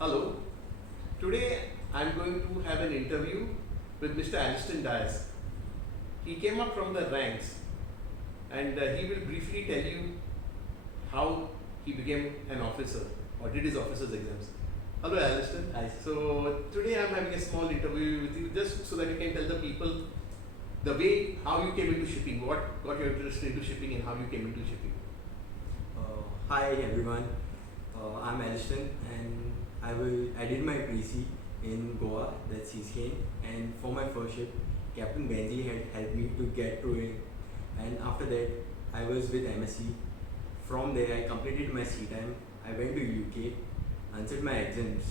Hello. Today I'm going to have an interview with Mr. Aliston Dias. He came up from the ranks and he will briefly tell you how he became an officer or did his officer's exams. Hello, Aliston. Hi. So today I'm having a small interview with you just so that you can tell the people the way how you came into shipping, what got your interest into shipping and how you came into shipping. Hi everyone, I'm Aliston and I did my pre-C in Goa, that's Seascape, and for my first ship, Captain Benji had helped me to get through it, and after that I was with MSc. From there I completed my sea time, I went to UK, answered my exams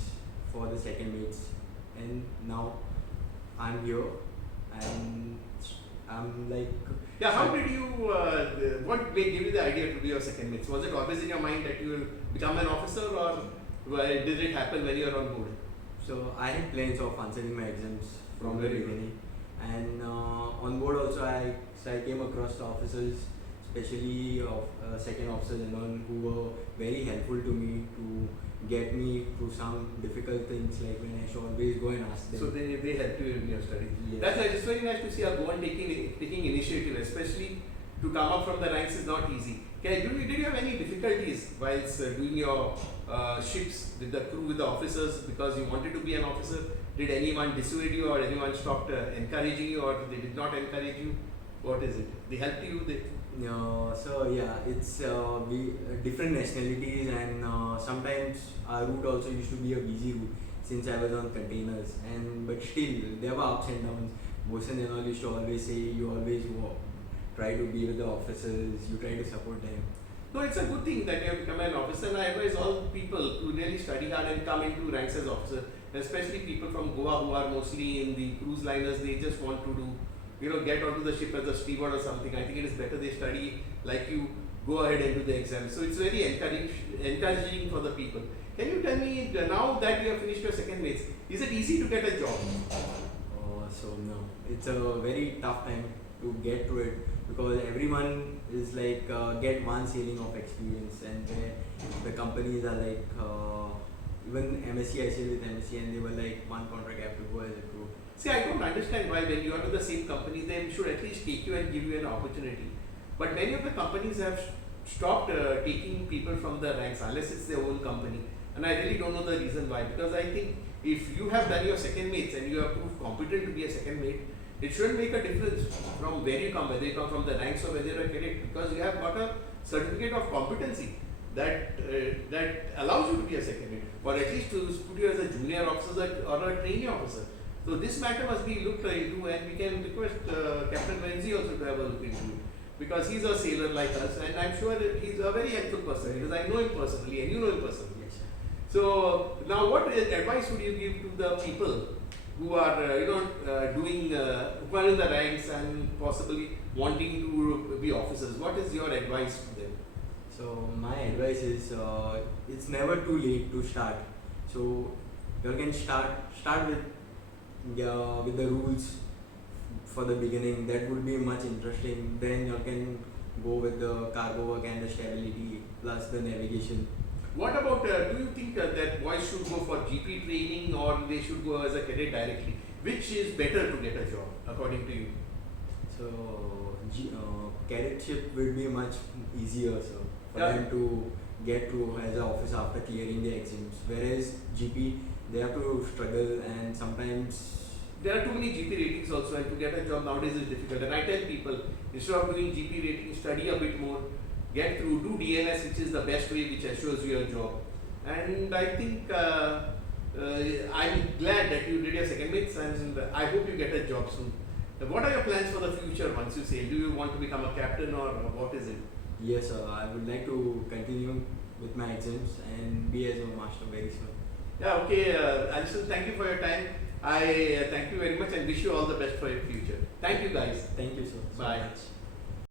for the second mates, and now I'm here and I'm like Yeah, how did you, what gave you the idea to be your second mates? Was it always in your mind that you will become an officer or did it happen when you were on board? So I had plans of answering my exams from the Very good. beginning, and on board also I came across the officers, especially of second officers and all, who were very helpful to me to get me through some difficult things, like when I should always go and ask them. So they helped you in your studies. Yes. That's nice. It's very nice to see a Goan taking initiative, especially to come up from the ranks is not easy. Did you have any difficulties whilst doing your ships with the crew, with the officers, because you wanted to be an officer? Did anyone dissuade you or anyone stopped encouraging you or they did not encourage you? What is it? They helped you? So yeah, it's we different nationalities, and sometimes our route also used to be a busy route since I was on containers, and but still there were ups and downs. Bosun and all used to always say you always try to be with the officers, you try to support them. No, it's a good thing that you have become an officer, and I advise all people to really study hard and come into ranks as officer, especially people from Goa who are mostly in the cruise liners. They just want to get onto the ship as a steward or something. I think it is better they study like you, go ahead and do the exam. So it's very encouraging for the people. Can you tell me, now that you have finished your second mates, is it easy to get a job? So no, it's a very tough time to get to it, because everyone is like get one ceiling of experience, and the companies are like even MSc, I stayed with MSc, and they were like one contract I have to go as a crew. See, I don't understand why when you are to the same company, they should at least take you and give you an opportunity. But many of the companies have stopped taking people from the ranks unless it's their own company. And I really don't know the reason why. Because I think if you have done your second mates and you are proved competent to be a second mate, it shouldn't make a difference from where you come, whether you come from the ranks or whether you're a cadet, because you have got a certificate of competency that allows you to be a second mate, or at least to put you as a junior officer or a trainee officer. So this matter must be looked into, and we can request Captain Benzi also to have a look into it, because he's a sailor like us, and I'm sure he's a very helpful person because I know him personally and you know him personally. Yes. So now, what advice would you give to the people who are doing who are in the ranks and possibly wanting to be officers? What is your advice to them? So my advice is it's never too late to start. So you can start with the rules for the beginning. That would be much interesting. Then you can go with the cargo work and the stability plus the navigation. What about, do you think that boys should go for GP training or they should go as a cadet directly? Which is better to get a job, according to you? So cadetship will be much easier, so for Yeah. them to get through as an officer after clearing the exams. Whereas GP, they have to struggle, and sometimes There are too many GP ratings also, and to get a job nowadays is difficult. And I tell people, instead of doing GP rating, study a bit more, get through, do DNS, which is the best way, which assures you a job. And I think I'm glad that you did your second mates, and I hope you get a job soon. What are your plans for the future once you say? Do you want to become a captain or what is it? yes, I would like to continue with my exams and be as a master very soon. Yeah, okay, Alison, thank you for your time. I thank you very much and wish you all the best for your future. Thank you, guys. Thank you so Bye. much.